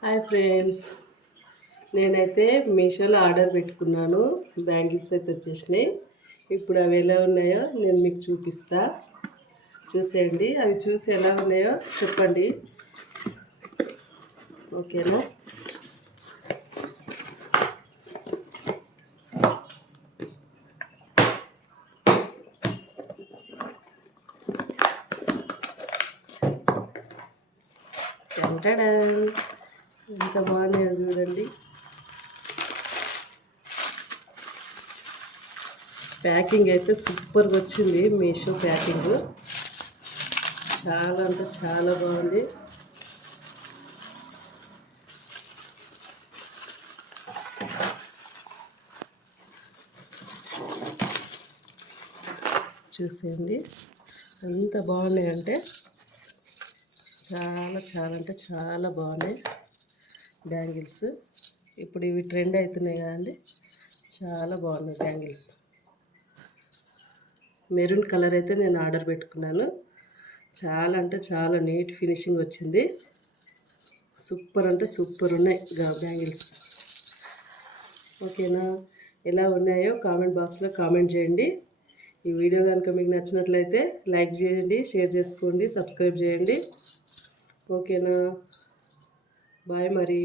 Hi friends, నేనైతే మీషోలో order పెట్టుకున్నాను. బ్యాంగిల్స్ అయితే వచ్చేసినాయి. ఇప్పుడు అవి ఎలా ఉన్నాయో నేను మీకు చూపిస్తా. చూసేయండి. అవి చూసి ఎలా ఉన్నాయో చెప్పండి. ఓకేనా? టంటడా! ఎంత బాగున్నాయో చూడండి. ప్యాకింగ్ అయితే సూపర్గా వచ్చింది. మీషో ప్యాకింగ్ చాలా అంటే చాలా బాగుంది. చూసేయండి ఎంత బాగున్నాయంటే చాలా చాలా అంటే చాలా బాగున్నాయి బ్యాంగిల్స్. ఇప్పుడు ఇవి ట్రెండ్ అవుతున్నాయి కదండి, చాలా బాగున్నాయి బ్యాంగిల్స్. మెరూన్ కలర్ అయితే నేను ఆర్డర్ పెట్టుకున్నాను. చాలా అంటే చాలా నీట్ ఫినిషింగ్ వచ్చింది. సూపర్ అంటే సూపర్ ఉన్నాయి బ్యాంగిల్స్. ఓకేనా? ఎలా ఉన్నాయో కామెంట్ బాక్స్లో కామెంట్ చేయండి. ఈ వీడియో కనుక మీకు నచ్చినట్లయితే లైక్ చేయండి, షేర్ చేసుకోండి, సబ్స్క్రైబ్ చేయండి. ఓకేనా? బాయ్ మరి.